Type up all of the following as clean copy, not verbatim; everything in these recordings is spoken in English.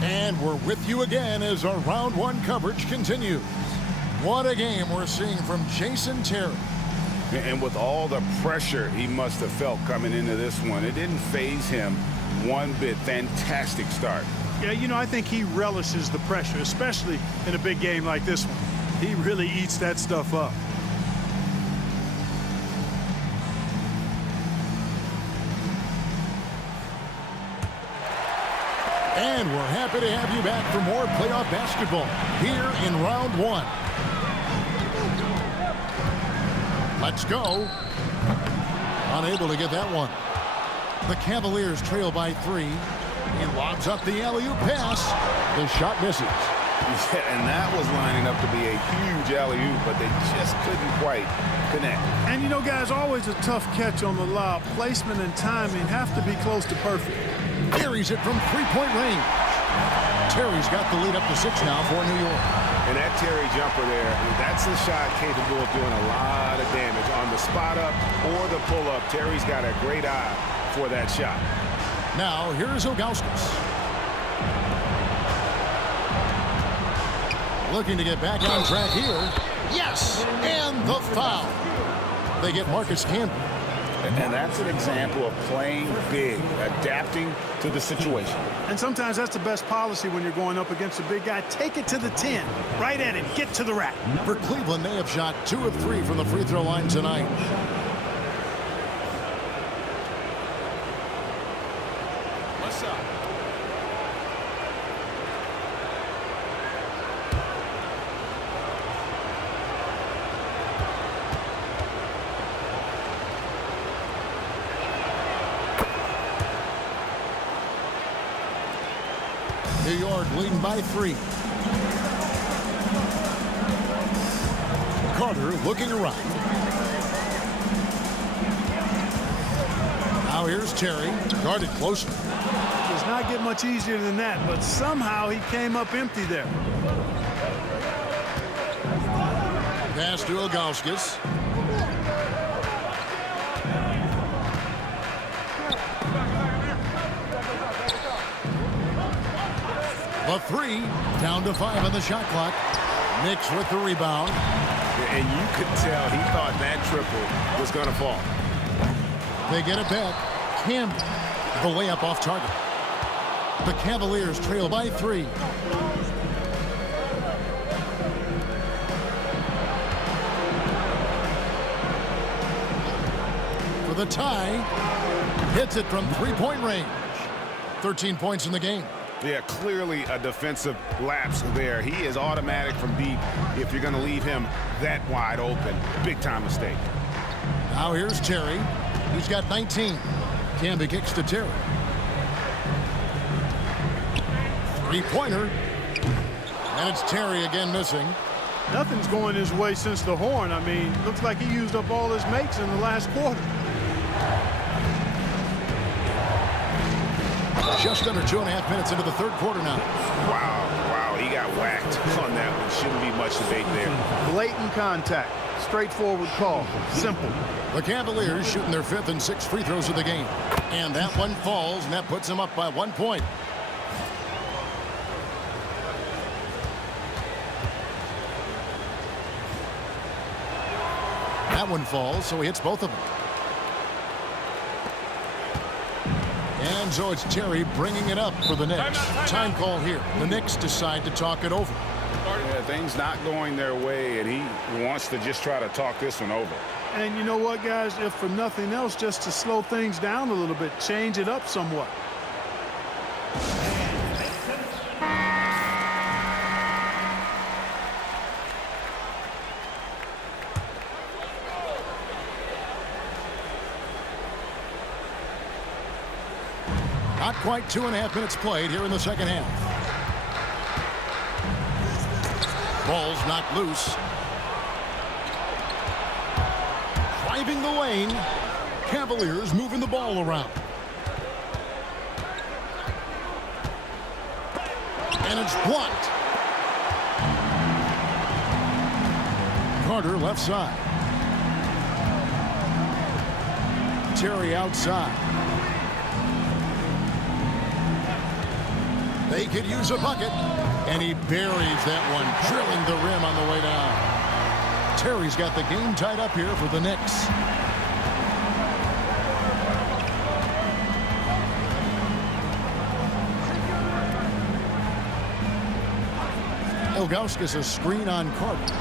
And we're with you again as our round one coverage continues. What a game we're seeing from Jason Terry. And with all the pressure he must have felt coming into this one, it didn't faze him one bit. Fantastic start. Yeah, you know, I think he relishes the pressure, especially in a big game like this one. He really eats that stuff up. And we're happy to have you back for more playoff basketball here in round one. Let's go. Unable to get that one. The Cavaliers trail by 3. He lobs up the alley-oop pass. The shot misses. Yeah, and that was lining up to be a huge alley-oop, but they just couldn't quite connect. And you know, guys, always a tough catch on the lob. Placement and timing have to be close to perfect. Carries it from three-point range. Terry's got the lead up to 6 now for New York. And that Terry jumper there, that's a shot capable of doing a lot of damage on the spot up or the pull up. Terry's got a great eye for that shot. Now here's Ilgauskas. Looking to get back on track here. Yes, and the foul. They get Marcus Camby. And that's an example of playing big, adapting to the situation. And sometimes that's the best policy when you're going up against a big guy. Take it to the 10. Right at him. Get to the rack. For Cleveland, they have shot 2 of 3 from the free throw line tonight. What's up? New York leading by 3. Carter looking around. Now here's Terry, guarded closely. Does not get much easier than that, but somehow he came up empty there. Pass to Ilgauskas. The 3, down to 5 on the shot clock. Knicks with the rebound. And you could tell he thought that triple was going to fall. They get it back. Camby, the layup off target. The Cavaliers trail by 3. For the tie, hits it from three-point range. 13 points in the game. Yeah, clearly a defensive lapse there. He is automatic from deep if you're going to leave him that wide open. Big time mistake. Now here's Terry. He's got 19. Camby kicks to Terry. Three-pointer. And it's Terry again missing. Nothing's going his way since the horn. I mean, looks like he used up all his makes in the last quarter. Just under 2.5 minutes into the third quarter now. Wow, he got whacked on that one. Shouldn't be much debate there. Blatant contact. Straightforward call. Simple. The Cavaliers shooting their 5th and 6th free throws of the game. And that one falls, and that puts them up by 1 point. That one falls, so he hits both of them. And so it's Terry bringing it up for the Knicks. Time call here. The Knicks decide to talk it over. Yeah, things not going their way, and he wants to just try to talk this one over. And you know what, guys? If for nothing else, just to slow things down a little bit, change it up somewhat. Not quite 2.5 minutes played here in the second half. Ball's knocked loose. Driving the lane. Cavaliers moving the ball around. And it's blocked. Carter left side. Terry outside. They could use a bucket. And he buries that one, drilling the rim on the way down. Terry's got the game tied up here for the Knicks. Ilgauskas a screen on Carter.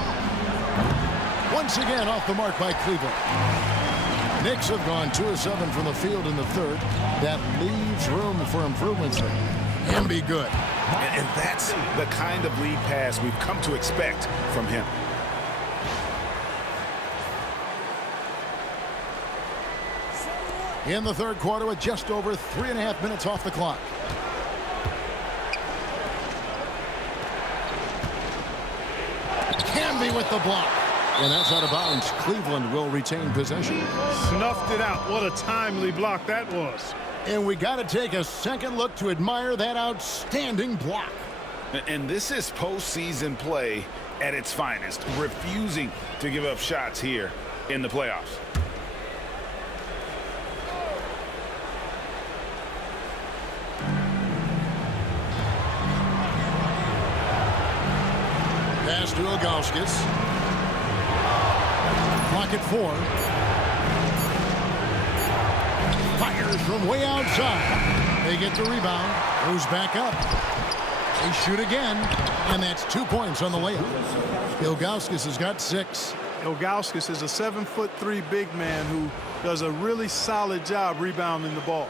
Once again off the mark by Cleveland. Knicks have gone 2 of 7 from the field in the third. That leaves room for improvements there. Can be good. And that's the kind of lead pass we've come to expect from him. In the third quarter with just over 3.5 minutes off the clock. Camby with the block. And that's out of bounds. Cleveland will retain possession. Snuffed it out. What a timely block that was. And we got to take a second look to admire that outstanding block. And this is postseason play at its finest, refusing to give up shots here in the playoffs. Pass to Ilgauskas. Clock at 4. Fires from way outside. They get the rebound. Goes back up. They shoot again. And that's 2 points on the layup. Ilgauskas has got 6. Ilgauskas is a 7'3" big man who does a really solid job rebounding the ball.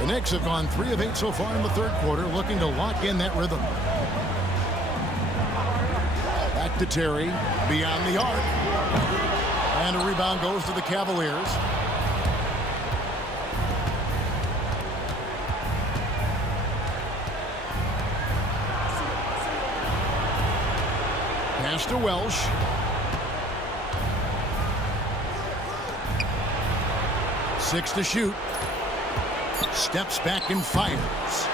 The Knicks have gone 3 of 8 so far in the third quarter, looking to lock in that rhythm. Back to Terry, beyond the arc. And a rebound goes to the Cavaliers. Pass to Welsh. Six to shoot. Steps back and fires.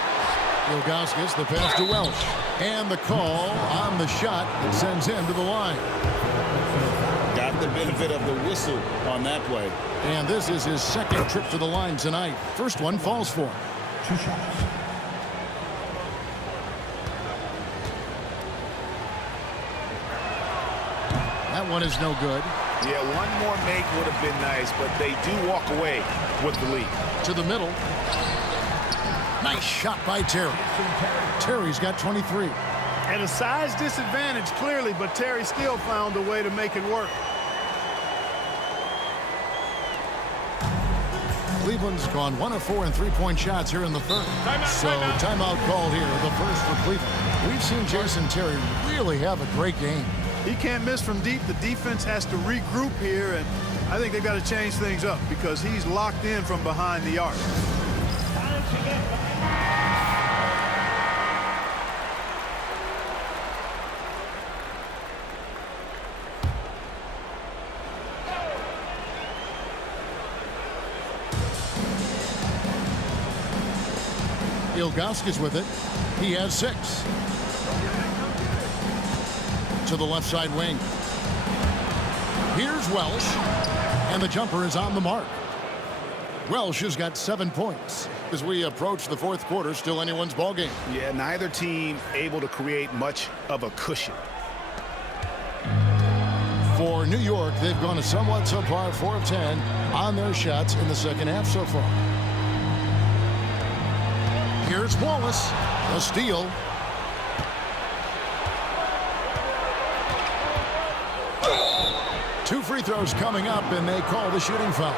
Ilgauskas, the pass to Welsh. And the call on the shot that sends him to the line. Got the benefit of the whistle on that play. And this is his second trip to the line tonight. First one falls for him. 2 shots. That one is no good. Yeah, one more make would have been nice, but they do walk away with the lead. To the middle. Nice shot by Terry. Terry's got 23. At a size disadvantage, clearly, but Terry still found a way to make it work. Cleveland's gone 1 of 4 in three-point shots here in the third. Timeout called here, the first for Cleveland. We've seen Jason Terry really have a great game. He can't miss from deep. The defense has to regroup here, and I think they've got to change things up because he's locked in from behind the arc. Ilgauskas with it. He has 6. To the left side wing. Here's Welsh. And the jumper is on the mark. Welsh has got 7 points. As we approach the fourth quarter, still anyone's ball game. Yeah, neither team able to create much of a cushion. For New York, they've gone a somewhat subpar 4 of 10 on their shots in the second half so far. Here's Wallace. A steal. Two free throws coming up, and they call the shooting foul.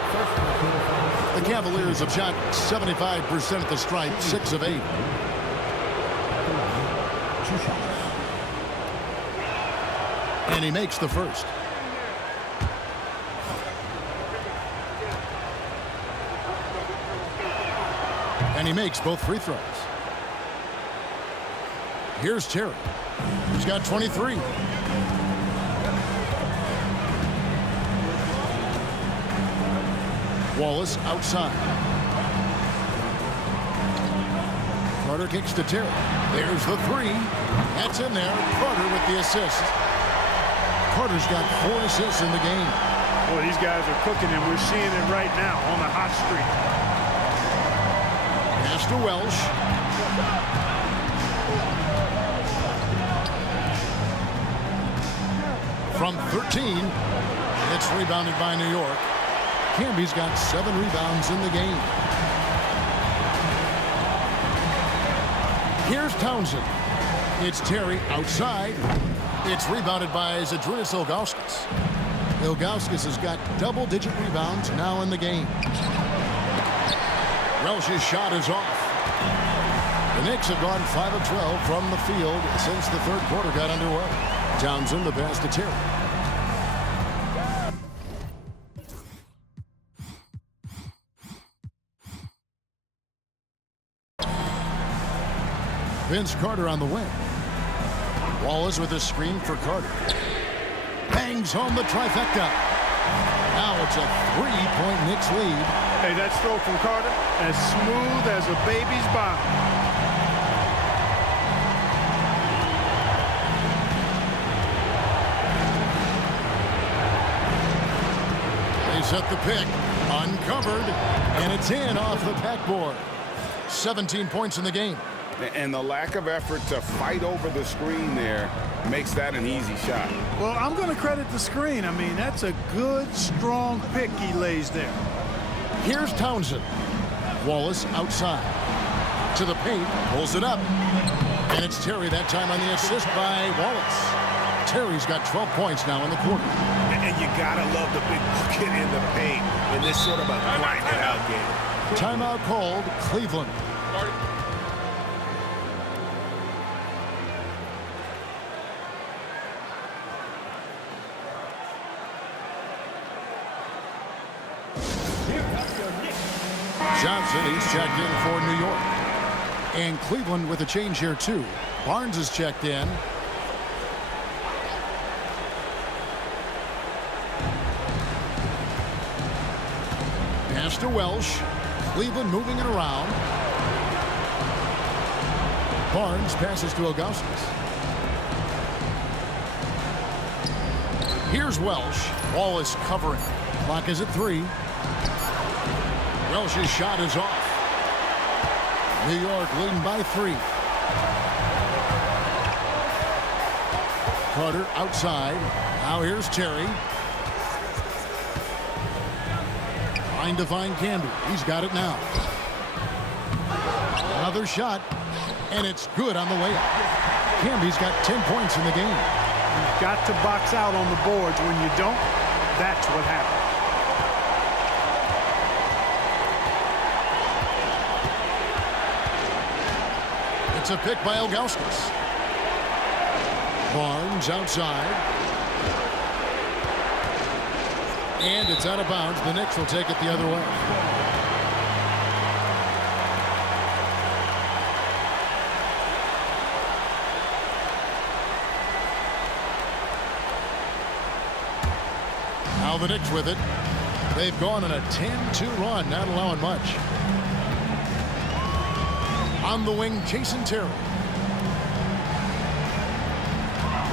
The Cavaliers have shot 75% at the stripe, 6 of 8. 2 shots. And he makes the first. And he makes both free throws. Here's Terry. He's got 23. Wallace outside. Carter kicks to Terry. There's the 3. That's in there. Carter with the assist. Carter's got 4 assists in the game. Boy, these guys are cooking, and we're seeing it right now on the hot streak. Pass to Welsh. From 13, it's rebounded by New York. Camby's got 7 rebounds in the game. Here's Townsend. It's Terry outside. It's rebounded by Zydrunas Ilgauskas. Ilgauskas has got double-digit rebounds now in the game. Welsh's shot is off. The Knicks have gone 5 of 12 from the field since the third quarter got underway. Townsend the pass to Terry. Vince Carter on the wing. Wallace with a screen for Carter. Bangs home the trifecta. Now it's a 3-point Knicks lead. Hey, that stroke from Carter, as smooth as a baby's bottom. They set the pick, uncovered, and it's in off the backboard. 17 points in the game. And the lack of effort to fight over the screen there makes that an easy shot. Well, I'm going to credit the screen. I mean, that's a good, strong pick he lays there. Here's Townsend. Wallace outside. To the paint, pulls it up. And it's Terry that time on the assist by Wallace. Terry's got 12 points now in the quarter. And you gotta love the big bucket in the paint in this sort of a grinded out game. Timeout called, Cleveland. Johnson, he's checked in for New York. And Cleveland with a change here, too. Barnes is checked in. Pass to Welsh. Cleveland moving it around. Barnes passes to Ilgauskas. Here's Welsh. Wallace covering. Clock is at 3. Welsh's shot is off. New York leading by 3. Carter outside. Now here's Terry. Trying to find Camby. He's got it now. Another shot, and it's good on the way up. Camby's got 10 points in the game. You've got to box out on the boards. When you don't, that's what happens. It's a pick by Ilgauskas. Barnes outside. And it's out of bounds. The Knicks will take it the other way. Now the Knicks with it. They've gone on a 10-2 run, not allowing much. On the wing, Jason Terry.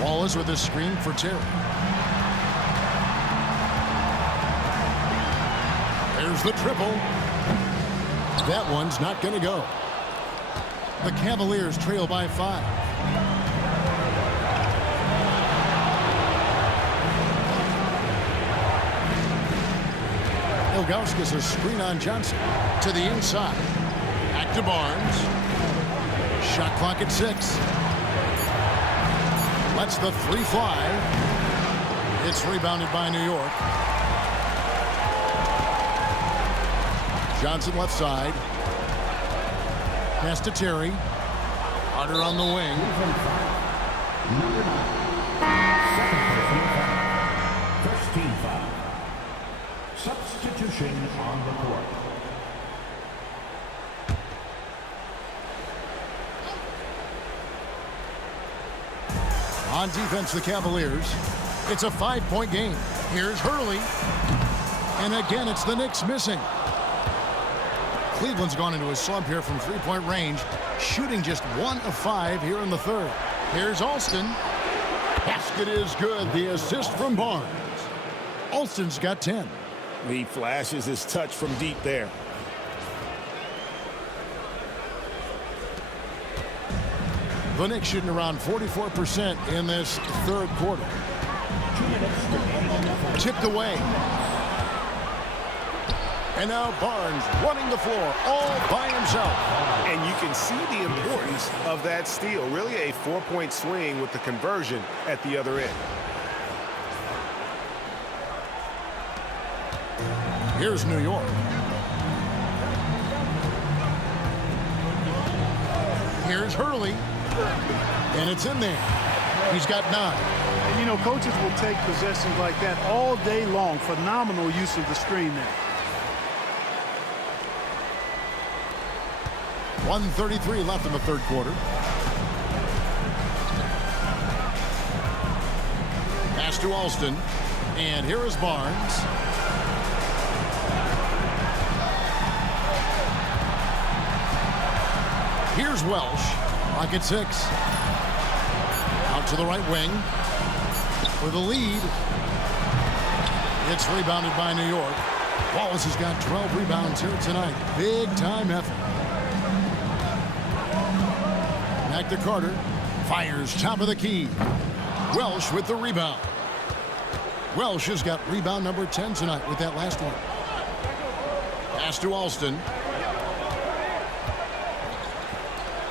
Wallace with a screen for Terry. There's the triple. That one's not going to go. The Cavaliers trail by 5. Ilgauskas a screen on Johnson. To the inside. Back to Barnes. Shot clock at 6. Lets the 3 fly. It's rebounded by New York. Johnson left side. Pass to Terry. Carter on the wing. Number 9. Second personal foul. First team foul. Substitution on the court. On defense, the Cavaliers. It's a 5-point game. Here's Hurley. And again, it's the Knicks missing. Cleveland's gone into a slump here from 3-point range, shooting just 1 of 5 here in the third. Here's Alston. Basket is good. The assist from Barnes. Alston's got 10. He flashes his touch from deep there. The Knicks shooting around 44% in this third quarter. Tipped away. And now Barnes running the floor all by himself. And you can see the importance of that steal. Really a 4-point swing with the conversion at the other end. Here's New York. Here's Hurley. And it's in there. He's got 9. And, you know, coaches will take possessions like that all day long. Phenomenal use of the screen there. 1:33 left in the third quarter. Pass to Alston. And here is Barnes. Here's Welsh. Lock at 6. Out to the right wing. For the lead. It's rebounded by New York. Wallace has got 12 rebounds here tonight. Big time effort. Back to Carter. Fires top of the key. Welsh with the rebound. Welsh has got rebound number 10 tonight with that last one. Pass to Alston.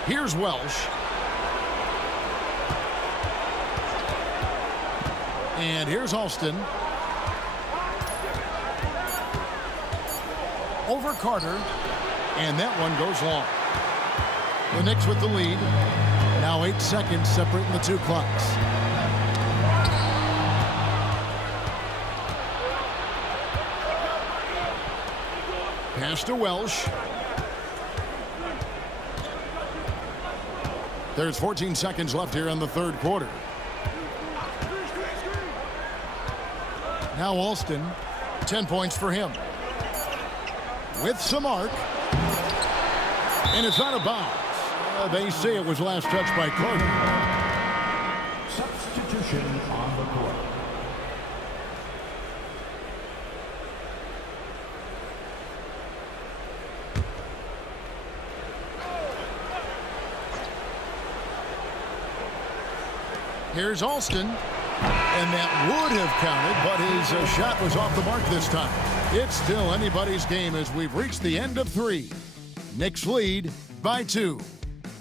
Here's Welsh. And here's Alston. Over Carter. And that one goes long. The Knicks with the lead. Now 8 seconds separating the two clocks. Pass to Welsh. There's 14 seconds left here in the third quarter. Now Alston, 10 points for him. With some arc. And it's out of bounds. They say it was last touched by Carter. Substitution on the court. Here's Alston. And that would have counted, but his shot was off the mark this time. It's still anybody's game as we've reached the end of 3. Knicks lead by 2.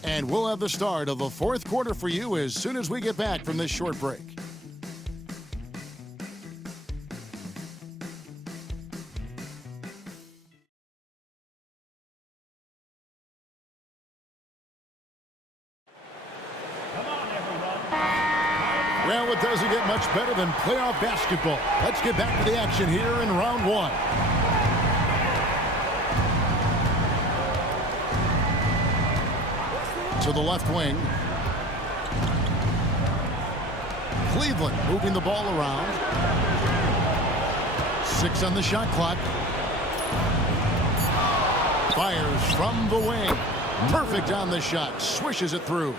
And we'll have the start of the fourth quarter for you as soon as we get back from this short break. Well, it doesn't get much better than playoff basketball. Let's get back to the action here in round 1. To the left wing. Cleveland moving the ball around. 6 on the shot clock. Fires from the wing. Perfect on the shot. Swishes it through.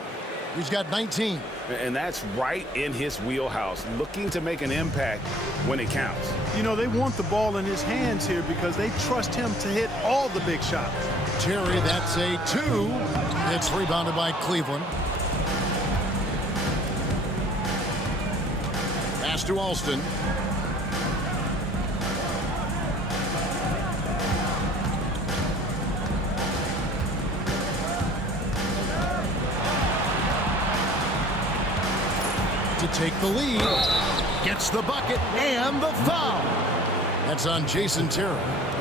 He's got 19. And that's right in his wheelhouse, looking to make an impact when it counts. You know, they want the ball in his hands here because they trust him to hit all the big shots. Terry, that's a 2. It's rebounded by Cleveland. Pass to Alston. To take the lead. Gets the bucket and the foul. That's on Jason Terry.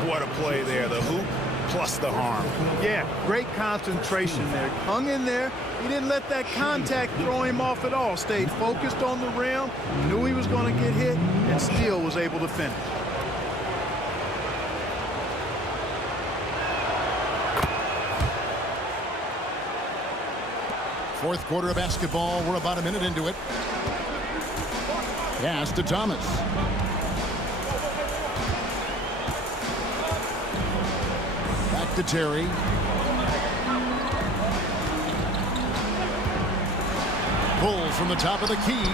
What a play there. The hoop plus the harm. Yeah, great concentration there. Hung in there. He didn't let that contact throw him off at all. Stayed focused on the rim. Knew he was going to get hit and still was able to finish. Fourth quarter of basketball. We're about a minute into it. Pass to Thomas. Back to Terry. Pull from the top of the key.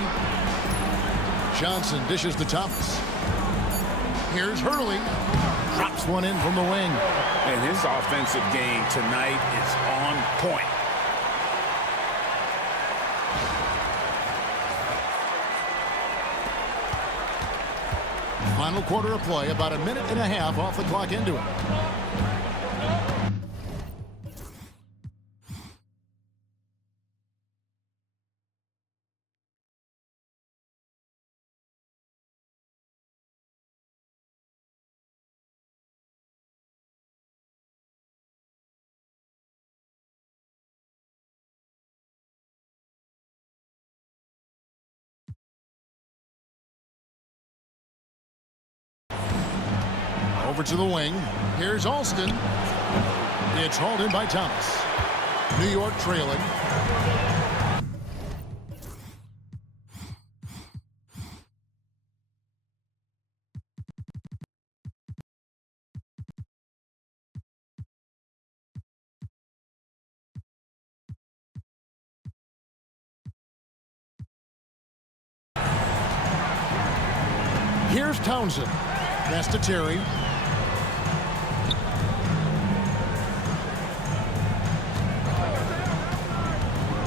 Johnson dishes to Thomas. Here's Hurley. Drops one in from the wing. And his offensive game tonight is on point. Final quarter of play, about a minute and a half off the clock into it. Over to the wing. Here's Alston. It's hauled in by Thomas. New York trailing. Here's Townsend. Pass to Terry.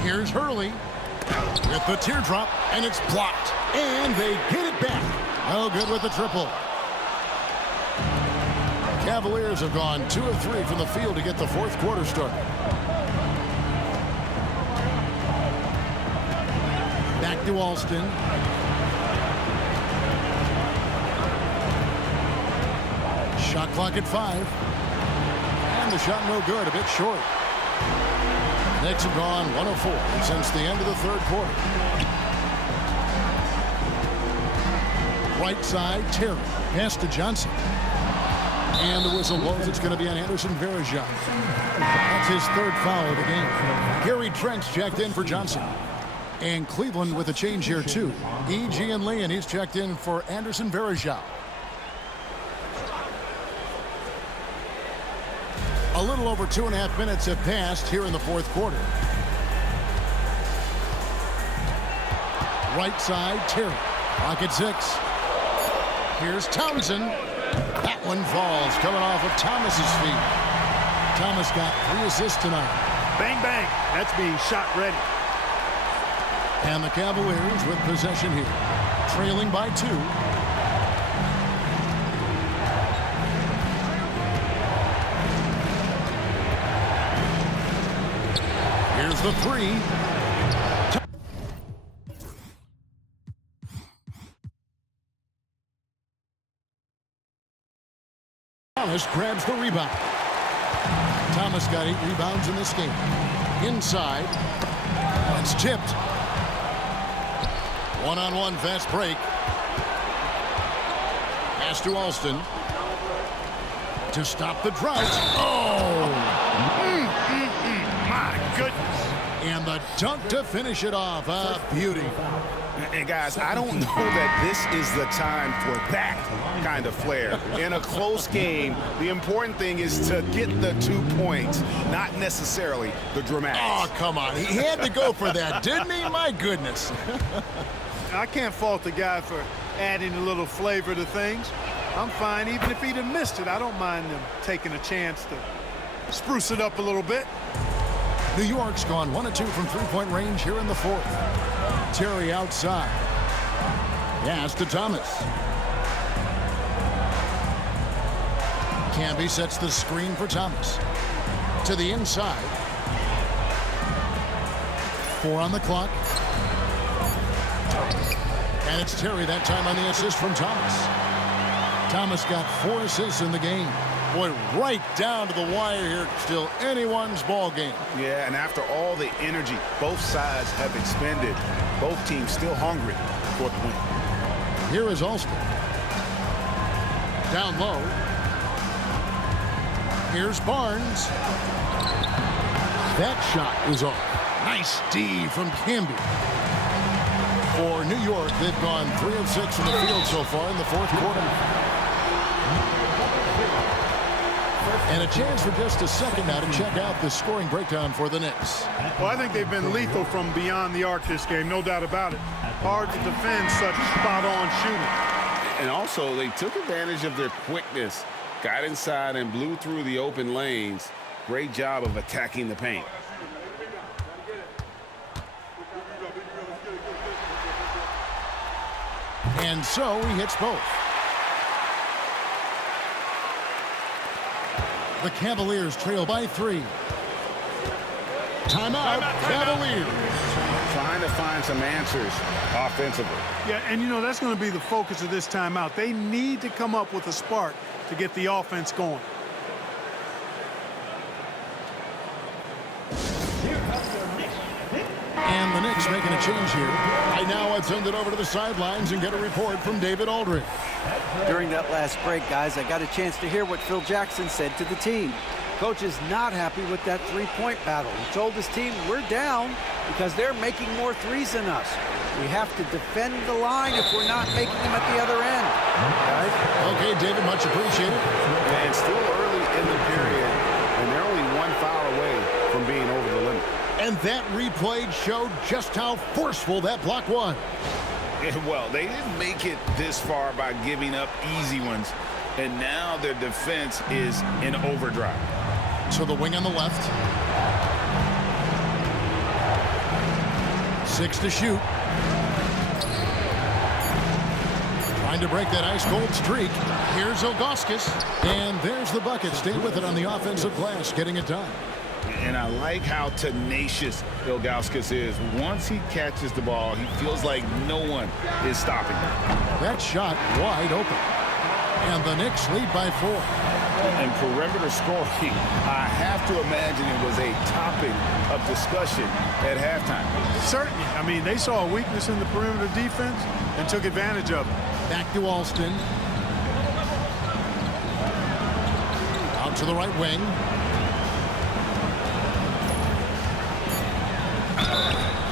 Here's Hurley with the teardrop, and it's blocked. And they get it back. Oh, good with the triple. Cavaliers have gone 2 of 3 from the field to get the fourth quarter started. Back to Alston. Shot clock at 5. And the shot no good, a bit short. Knicks have gone 1 of 4 since the end of the third quarter. Right side, Terry. Pass to Johnson. And the whistle blows. It's going to be on Anderson Varejao. That's his third foul of the game. Gary Trent's checked in for Johnson. And Cleveland with a change here, too. E.G. and Lee, and he's checked in for Anderson Varejao. A little over 2.5 minutes have passed here in the fourth quarter. Right side, Terry. Pocket 6. Here's Townsend. That one falls, coming off of Thomas's feet. Thomas got 3 assists tonight. Bang, bang. That's being shot ready. And the Cavaliers with possession here. Trailing by 2. Here's the 3. Thomas grabs the rebound. Thomas got 8 rebounds in this game. Inside. It's tipped. One-on-one fast break. Pass to Alston. To stop the drought. Oh! My goodness. And the dunk to finish it off. A beauty. And guys, I don't know that this is the time for that kind of flair. In a close game, the important thing is to get the 2 points, not necessarily the dramatics. Oh, come on. He had to go for that, didn't he? My goodness. I can't fault the guy for adding a little flavor to things. I'm fine. Even if he'd have missed it, I don't mind them taking a chance to spruce it up a little bit. New York's gone 1 of 2 from three-point range here in the fourth. Terry outside. Pass to Thomas. Camby sets the screen for Thomas. To the inside. 4 on the clock. And it's Terry that time on the assist from Thomas. Thomas got 4 assists in the game. Boy, right down to the wire here. Still anyone's ball game. Yeah, and after all the energy both sides have expended, both teams still hungry for the win. Here is Alston. Down low. Here's Barnes. That shot is off. Nice D from Camby. For New York, they've gone 3 of 6 from the field so far in the fourth quarter. And a chance for just a second now to check out the scoring breakdown for the Knicks. Well, I think they've been lethal from beyond the arc this game, no doubt about it. Hard to defend such spot-on shooting. And also, they took advantage of their quickness, got inside and blew through the open lanes. Great job of attacking the paint. And so he hits both. The Cavaliers trail by 3. Timeout, Cavaliers. Trying to find some answers offensively. Yeah, and you know, that's going to be the focus of this timeout. They need to come up with a spark to get the offense going. And the Knicks making a change here. Right now, I'd send it over to the sidelines and get a report from David Aldridge. During that last break, guys, I got a chance to hear what Phil Jackson said to the team. Coach is not happy with that three-point battle. He told his team, we're down because they're making more threes than us. We have to defend the line if we're not making them at the other end. Guys? Okay, David, much appreciated. And still early in the period, and they're only one foul away from being over the limit. And that replay showed just how forceful that block was. Well, they didn't make it this far by giving up easy ones, and now their defense is in overdrive. To the wing on the left. 6 to shoot. Trying to break that ice-cold streak. Here's Ilgauskas. And there's the bucket. Stay with it on the offensive glass, getting it done. And I like how tenacious Ilgauskas is. Once he catches the ball, he feels like no one is stopping him. That shot wide open. And the Knicks lead by 4. And perimeter scoring, I have to imagine it was a topic of discussion at halftime. Certainly. I mean, they saw a weakness in the perimeter defense and took advantage of it. Back to Alston. Out to the right wing.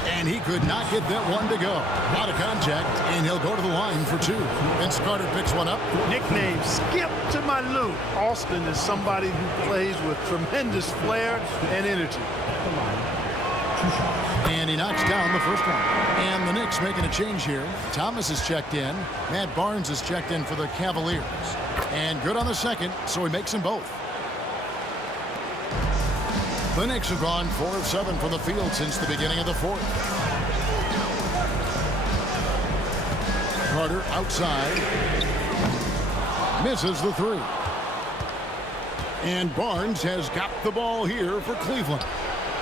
And he could not get that one to go. Out of contact, and he'll go to the line for 2. Vince Carter picks one up. Nickname, Skip to my Lou. Austin is somebody who plays with tremendous flair and energy. And he knocks down the first one. And the Knicks making a change here. Thomas is checked in. Matt Barnes is checked in for the Cavaliers. And good on the second, so he makes them both. The Knicks have gone 4 of 7 from the field since the beginning of the fourth. Carter outside. Misses the 3. And Barnes has got the ball here for Cleveland.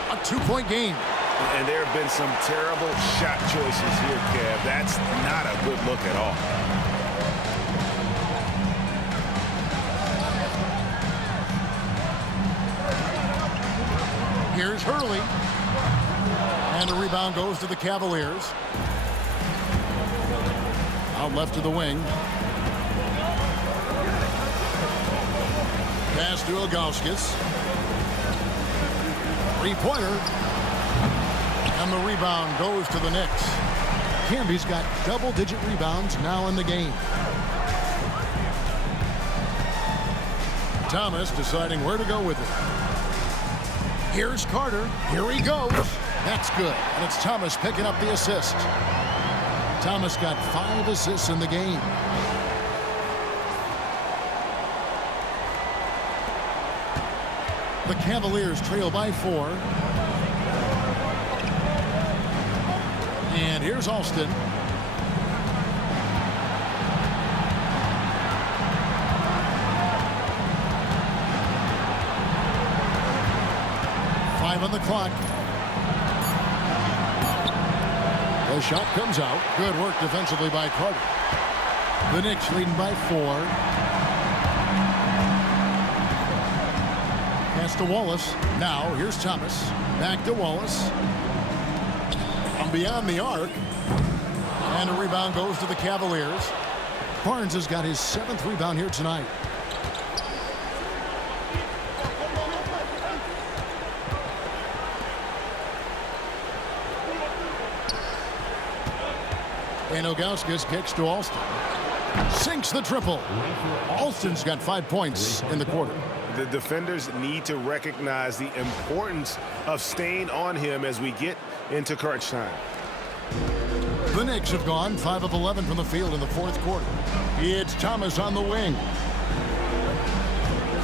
A 2-point game. And there have been some terrible shot choices here, Kev. That's not a good look at all. Here's Hurley. And the rebound goes to the Cavaliers. Out left to the wing. Pass to Ilgauskas. 3-pointer. And the rebound goes to the Knicks. Camby's got double-digit rebounds now in the game. Thomas deciding where to go with it. Here's Carter. Here he goes. That's good. And it's Thomas picking up the assist. Thomas got 5 assists in the game. The Cavaliers trail by 4. And here's Alston. On the clock. The shot comes out. Good work defensively by Carter. The Knicks leading by 4. Pass to Wallace. Now here's Thomas. Back to Wallace. From beyond the arc. And a rebound goes to the Cavaliers. Barnes has got his 7th rebound here tonight. And Ilgauskas kicks to Alston. Sinks the triple. Alston's got 5 points in the quarter. The defenders need to recognize the importance of staying on him as we get into crunch time. The Knicks have gone 5 of 11 from the field in the fourth quarter. It's Thomas on the wing.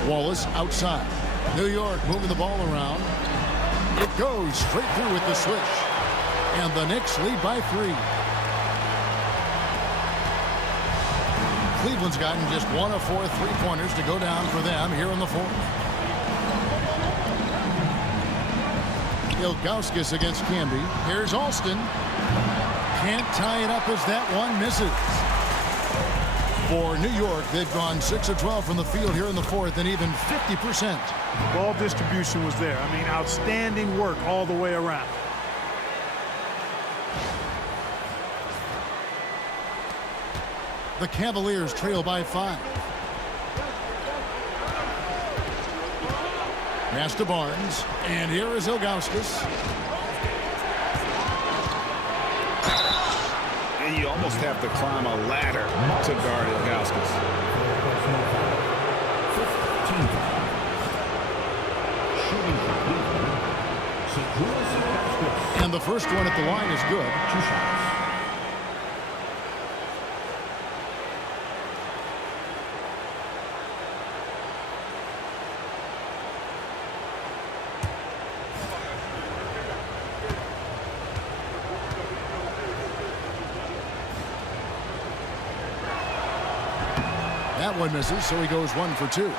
Wallace outside. New York moving the ball around. It goes straight through with the switch. And the Knicks lead by 3. Cleveland's gotten just 1 of 4 3-pointers to go down for them here in the fourth. Ilgauskas against Camby. Here's Alston. Can't tie it up as that one misses. For New York, they've gone 6 of 12 from the field here in the fourth and even 50%. Ball distribution was there. I mean, outstanding work all the way around. The Cavaliers trail by 5. Pass to Barnes, and here is Ilgauskas. And you almost have to climb a ladder to guard Ilgauskas. And the first one at the line is good. 2 shots. That one misses, so he goes 1 for 2.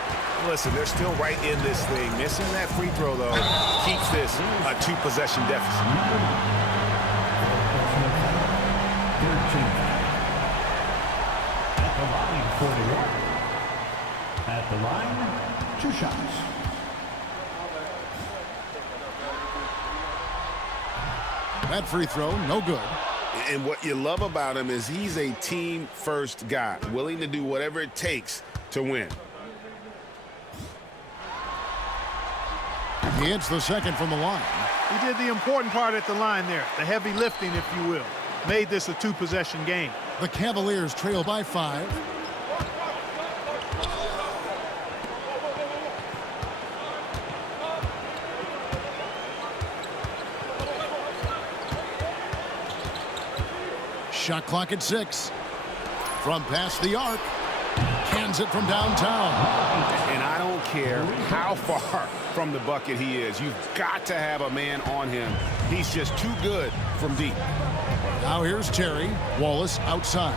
Listen, they're still right in this thing. Missing that free throw, though, keeps this a 2-possession deficit. 13. At the line, 41. At the line, 2 shots. That free throw, no good. And what you love about him is he's a team-first guy, willing to do whatever it takes to win. He hits the second from the line. He did the important part at the line there, the heavy lifting, if you will. Made this a 2-possession game. The Cavaliers trail by 5. Shot clock at 6. From past the arc. Cans it from downtown. And I don't care how far from the bucket he is. You've got to have a man on him. He's just too good from deep. Now here's Terry. Wallace outside.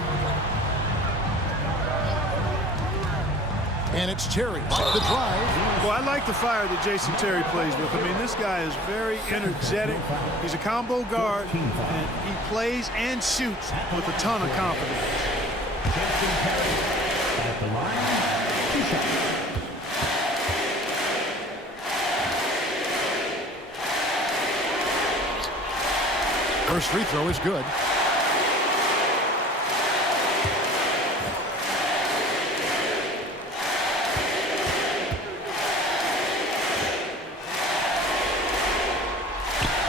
And it's Terry. The drive. Well, I like the fire that Jason Terry plays with. I mean, this guy is very energetic. He's a combo guard, and he plays and shoots with a ton of confidence. At the line, 2 shots. First free throw is good.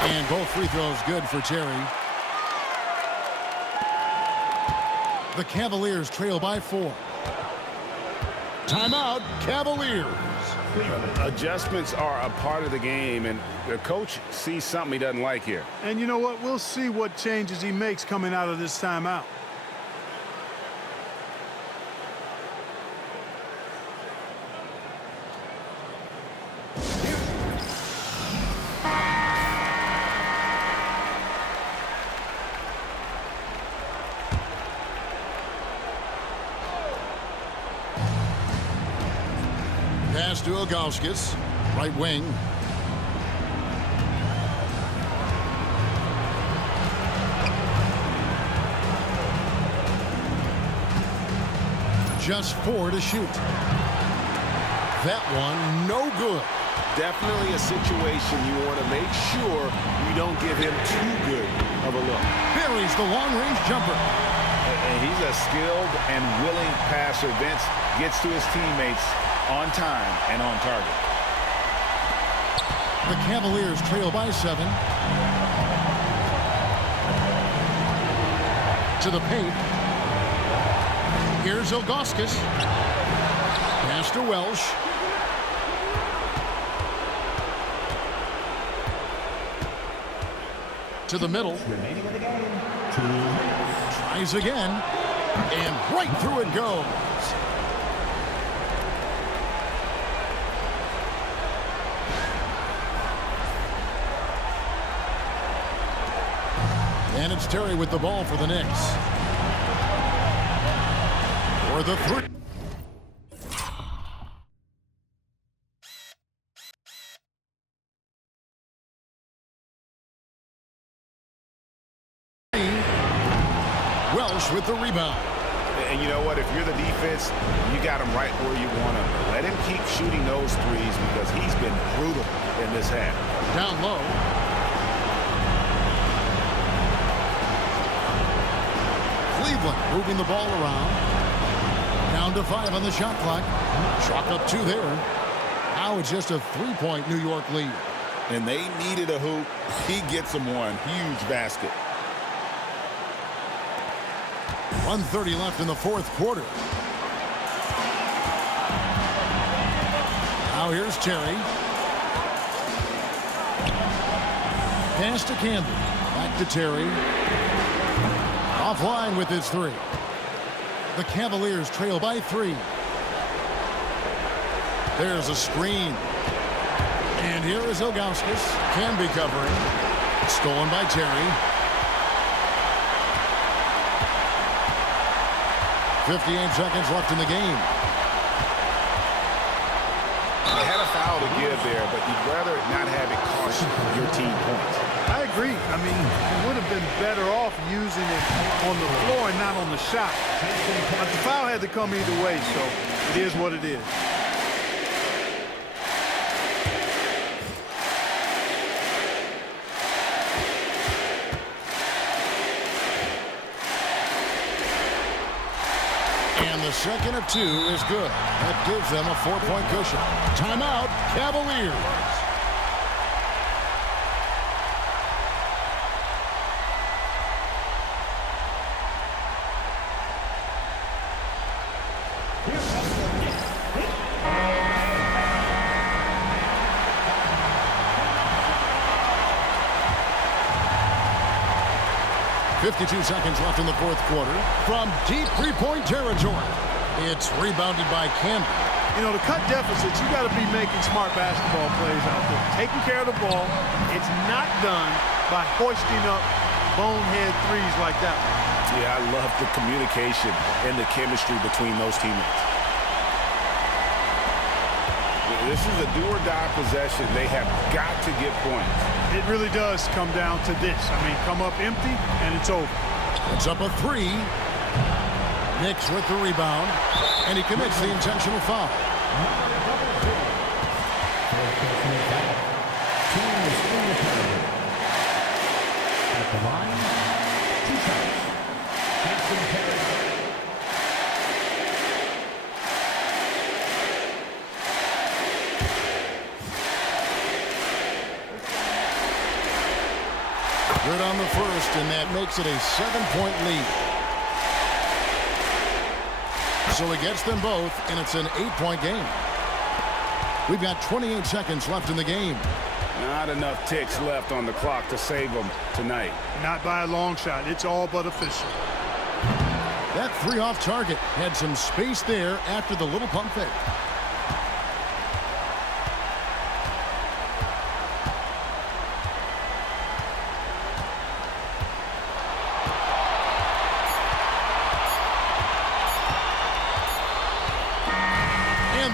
And both free throws good for Terry. The Cavaliers trail by 4. Timeout, Cavaliers. Adjustments are a part of the game, and the coach sees something he doesn't like here. And you know what? We'll see what changes he makes coming out of this timeout. Pass to Ilgauskas, right wing. Just 4 to shoot. That one, no good. Definitely a situation you want to make sure you don't give him too good of a look. Buries the long-range jumper. And he's a skilled and willing passer. Vince gets to his teammates on time and on target. The Cavaliers trail by 7. To the paint. Here's Ilgauskas. Pass to Welsh. To the middle. Remaining in the game, 2 minutes. Tries again. And right through it goes. And it's Terry with the ball for the Knicks. For the 3. Welsh with the rebound. And you know what? If you're the defense, you got him right where you want him. Let him keep shooting those threes because he's been brutal in this half. Down low. Cleveland moving the ball around. Down to 5 on the shot clock. Chalk up 2 there. Now it's just a 3-point New York lead. And they needed a hoop. He gets them one. Huge basket. 1:30 left in the 4th quarter. Now here's Terry. Pass to Camden. Back to Terry. Offline with his 3. The Cavaliers trail by 3. There's a screen. And here is Ilgauskas. Can be covering. Stolen by Terry. 58 seconds left in the game. They had a foul to give there, but you'd rather not have it cost your team points. I agree. I mean, you would have been better off using it on the floor and not on the shot. But the foul had to come either way, so it is what it is. And the second of 2 is good. That gives them a 4-point cushion. Timeout, Cavaliers. .52 seconds left in the 4th quarter. From deep 3-point territory, it's rebounded by Camden. You know, to cut deficits, you got to be making smart basketball plays out there. Taking care of the ball. It's not done by hoisting up bonehead threes like that one. Yeah, I love the communication and the chemistry between those teammates. This is a do-or-die possession. They have got to get points. It really does come down to this. I mean, come up empty, and it's over. It's up a 3. Knicks with the rebound, and he commits the intentional foul. At the line, 2 shots. Jason Terry. Good on the first, and that makes it a 7-point lead. So he gets them both, and it's an 8-point game. We've got 28 seconds left in the game. Not enough ticks left on the clock to save them tonight. Not by a long shot. It's all but official. That 3 off target had some space there after the little pump fake.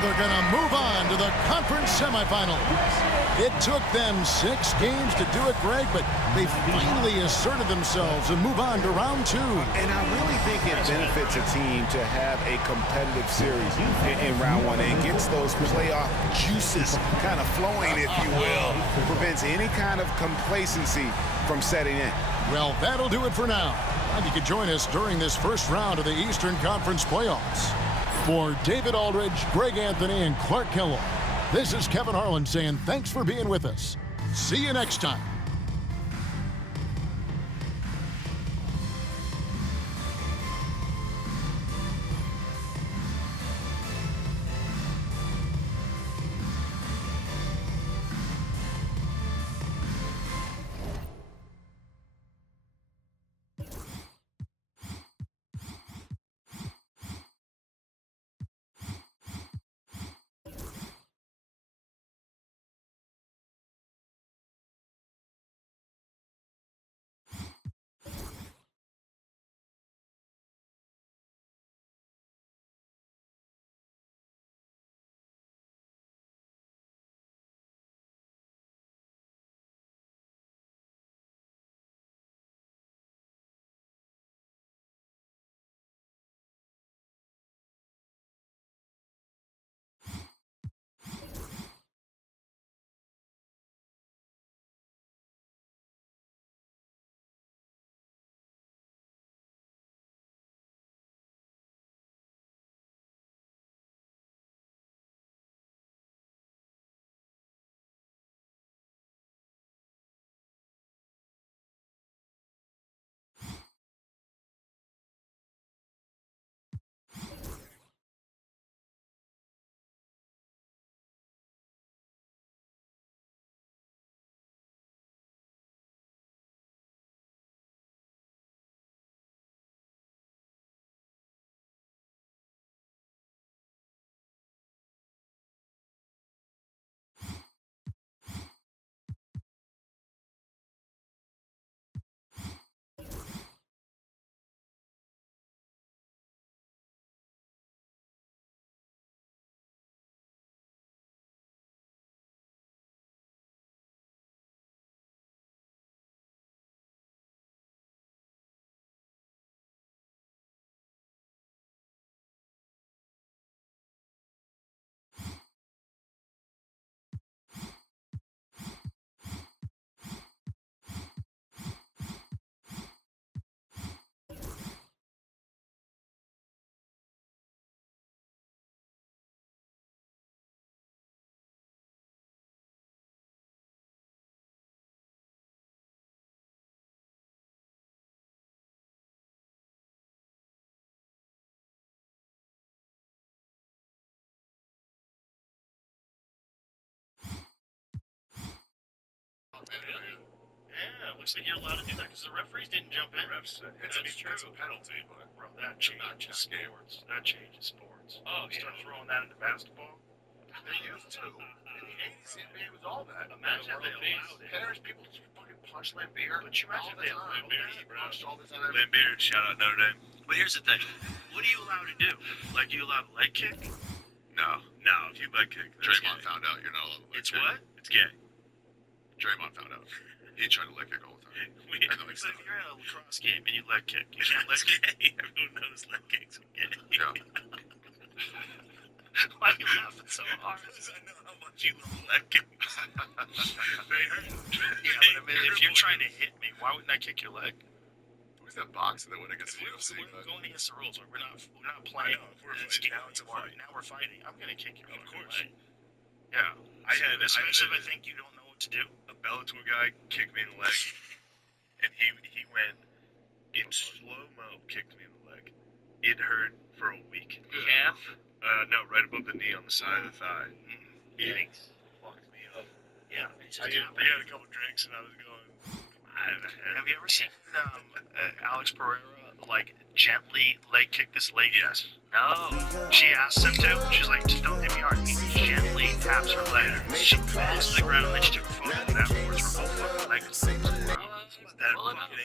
They're going to move on to the conference semifinals. It took them 6 games to do it, Greg, but they finally asserted themselves and move on to round 2. And I really think it benefits a team to have a competitive series in round 1. It gets those playoff juices kind of flowing, if you will. Prevents any kind of complacency from setting in. Well, that'll do it for now. And you can join us during this first round of the Eastern Conference playoffs. For David Aldridge, Greg Anthony, and Clark Kellogg, this is Kevin Harlan saying thanks for being with us. See you next time. looks like you're allowed to do that because the referees didn't jump in. Refs, it's a penalty, but Bro, that changes sports. That changes sports. Oh, start throwing that into basketball. they used to. In the 80s, the NBA was all that. Imagine if they allowed it. Paris people just fucking punch Lambeer. But you imagine all if they the time. allowed He it, bro. punched all the time. Lambeer, shout out Notre Dame. But here's the thing. What are you allowed to do? Like, you allowed a leg kick? No, if you leg kick, that's Draymond gay. found out you're not allowed to leg It's kick. what? It's gay. Draymond found out. He tried to leg kick all the time. But if you're in a lacrosse game and you leg kick, you can't leg kick. Everyone knows leg kicks are gay. Yeah. Why are you laughing so hard? Because I know how much you love leg kicks. They hurt. Yeah, but I mean, if you're trying to hit me, why wouldn't I kick your leg? Who's that boxer that went against the UFC? We're going against the rules. We're not playing. I know, we're this fighting. game Now it's a anymore. fight. Now we're fighting. I'm gonna kick your Of fucking course. leg. Yeah. Especially if I think you don't know what to do. A Bellator guy kicked me in the leg, and he went in slow-mo, kicked me in the leg. It hurt for a week. Calf. No, right above the knee on the side of the thigh. Yikes. Fucked me up. Yeah. It's I just had a couple drinks, and I was going, Have you ever seen Alex Pereira like gently leg kick this lady? Yes. No. She asks him to. She's like, just don't hit me hard. He gently taps her leg. She falls to the ground and then she took a photo. And afterwards, we're both fucking legs. That fucking